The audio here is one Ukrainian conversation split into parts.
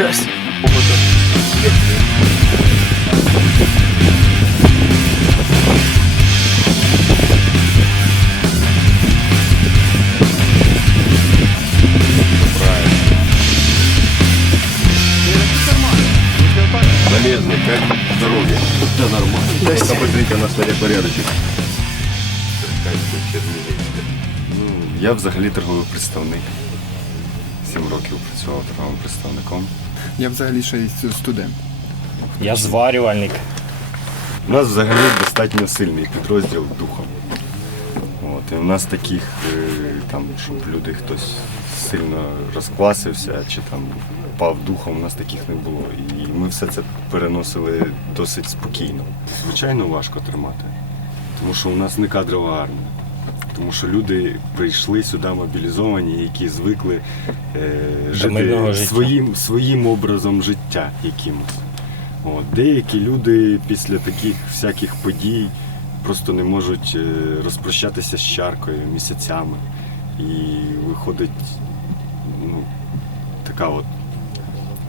Здрасте. Полезный, как здоровье. Да нормально. Здрасте. Только быстренько на столе порядочек. Ну, я взагалі торговий представник. Сім років працював торговим представником. Я взагалі ще й студент. Я зварювальник. У нас взагалі достатньо сильний підрозділ духом. От, і у нас таких, е, там, щоб люди хтось сильно розкласився чи там впав духом, у нас таких не було. І ми все це переносили досить спокійно. Звичайно, важко тримати, тому що у нас не кадрова армія. Тому що люди прийшли сюди мобілізовані, які звикли е, жити своїм, своїм образом життя якимось. От, деякі люди після таких всяких подій просто не можуть е, розпрощатися з чаркою місяцями. І виходить ну, така от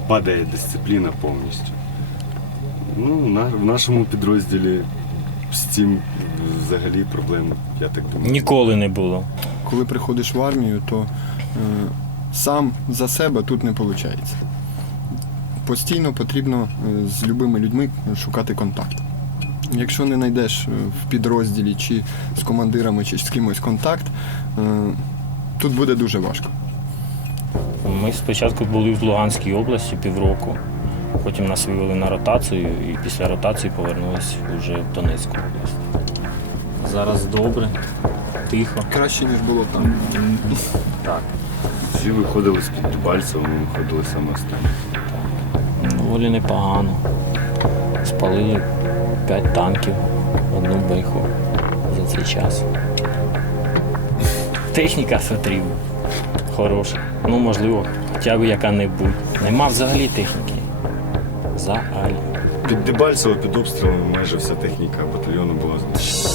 падає дисципліна повністю. Ну, на, в нашому підрозділі з цим взагалі проблем, я так думаю. Ніколи не було. Коли приходиш в армію, то е, сам за себе тут не виходить. Постійно потрібно е, з любими людьми шукати контакт. Якщо не знайдеш е, в підрозділі чи з командирами, чи з кимось контакт, е, тут буде дуже важко. Ми спочатку були в Луганській області півроку, потім нас вивели на ротацію і після ротації повернулися вже в Донецьку область. Зараз добре, тихо. Краще, ніж було там. Так. Всі виходили з-під Дебальцева, ми виходили саме з там. Доволі непогано. Спалили 5 танків, одну беху за цей час. Техніка сотрів. Хороша. Ну, можливо, хоча б яка-небудь. Нема взагалі техніки. Взагалі. Під Дебальцево, під обстрілами майже вся техніка батальйону була знищена.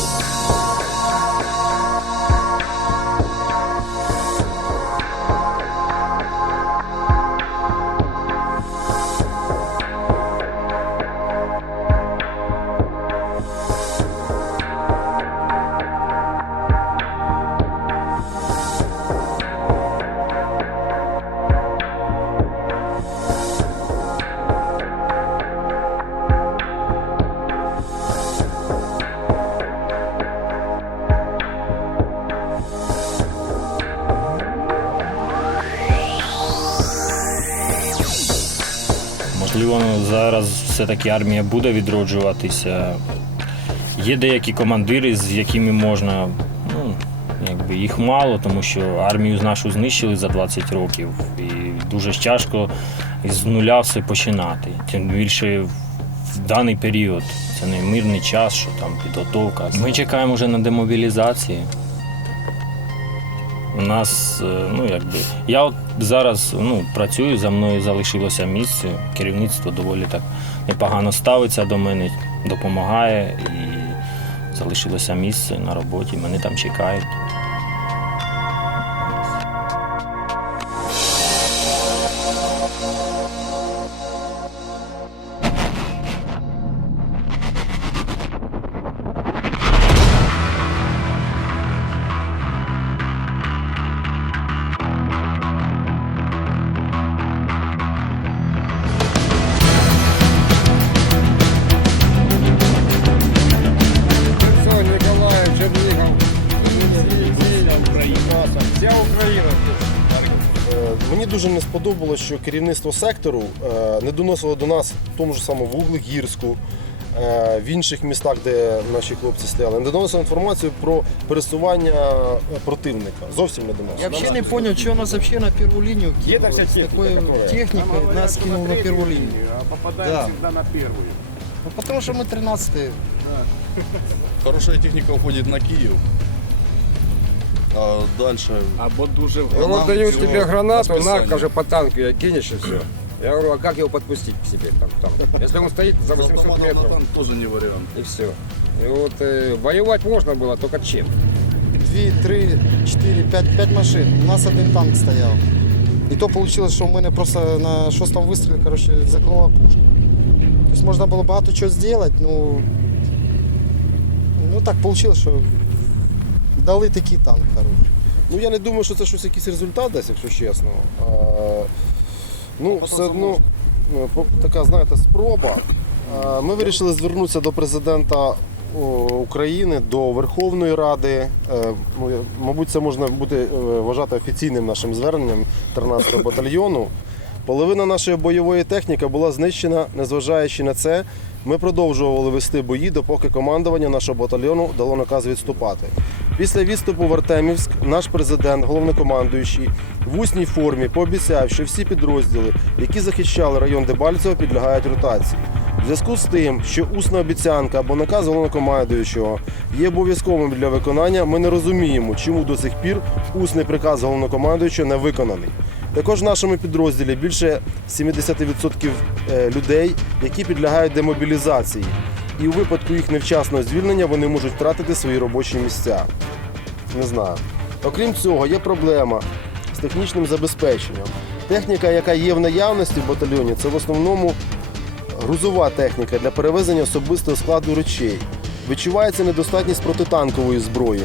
Можливо, зараз все-таки армія буде відроджуватися. Є деякі командири, з якими можна, ну, якби їх мало, тому що армію нашу знищили за 20 років. І дуже тяжко з нуля все починати. Тим більше в даний період. Це не мирний час, що там підготовка. Ми чекаємо вже на демобілізації. Нас, е, ну якби, я от зараз ну, працюю, за мною залишилося місце. Керівництво доволі так непогано ставиться до мене, допомагає і залишилося місце на роботі, мене там чекають. Сподобалось, що керівництво сектору е, не доносило до нас в тому ж самому Вуглегірську, е, в інших містах, де наші хлопці стояли, не доносило інформацію про пересування е, противника. Зовсім не доносило. Я вообще не понял, что нас вообще на первую линию кинуло. Это вся С техника, такой которая. нас кинул на первую линию. А попадаем Да. всегда на первую. Ну, потому что мы 13 Хорошая техника уходит на Киев. А дальше Або дуже Нам Вот дают всего тебе гранату, на, расписание. каже, по танку, я кинешь и все. Я говорю, а как его подпустить к себе там, там? Если он стоит за 800 автоматом на метров, танк тоже не вариант. и все. И вот э, воевать можно было, только чем? 2, 3, 4, 5, 5 машин. У нас один танк стоял. І то вийшло, що в мене просто на шостому вистрілі коротше, заклнула пушка. Тобто можна було багато чого зробити, ну, ну так вийшло, що Дали такий танк хороший. Ну я не думаю, що це щось якийсь результат дасть, якщо чесно. Е, ну, все одно е, така, знаєте, спроба. Е, Ми вирішили звернутися до президента України, до Верховної Ради. Е, ну, Мабуть, це можна буде е, вважати офіційним нашим зверненням 13-го батальйону. Половина нашої бойової техніки була знищена, незважаючи на це. Ми продовжували вести бої, допоки командування нашого батальйону дало наказ відступати. Після відступу в Артемівськ наш президент, головнокомандуючий, в усній формі пообіцяв, що всі підрозділи, які захищали район Дебальцево, підлягають ротації. В зв'язку з тим, що усна обіцянка або наказ головнокомандуючого є обов'язковим для виконання, ми не розуміємо, чому до сих пір усний приказ головнокомандуючого не виконаний. Також в нашому підрозділі більше 70% е, людей, які підлягають демобілізації. І у випадку їх невчасного звільнення вони можуть втратити свої робочі місця. Не знаю. Окрім цього, є проблема з технічним забезпеченням. Техніка, яка є в наявності в батальйоні, це в основному грузова техніка для перевезення особистого складу речей. Відчувається недостатність протитанкової зброї.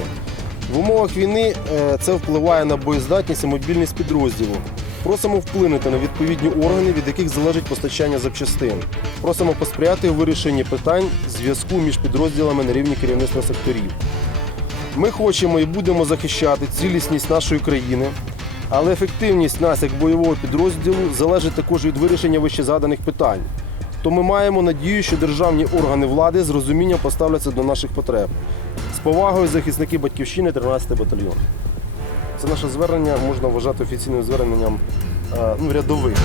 В умовах війни е, це впливає на боєздатність і мобільність підрозділу. Просимо вплинути на відповідні органи, від яких залежить постачання запчастин. Просимо посприяти у вирішенні питань зв'язку між підрозділами на рівні керівництва секторів. Ми хочемо і будемо захищати цілісність нашої країни, але ефективність нас як бойового підрозділу залежить також від вирішення вищезгаданих питань. То ми маємо надію, що державні органи влади з розумінням поставляться до наших потреб. З повагою захисники батьківщини 13 батальйон. Це наше звернення можна вважати офіційним зверненням е, ну, рядових.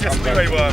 Щасливо.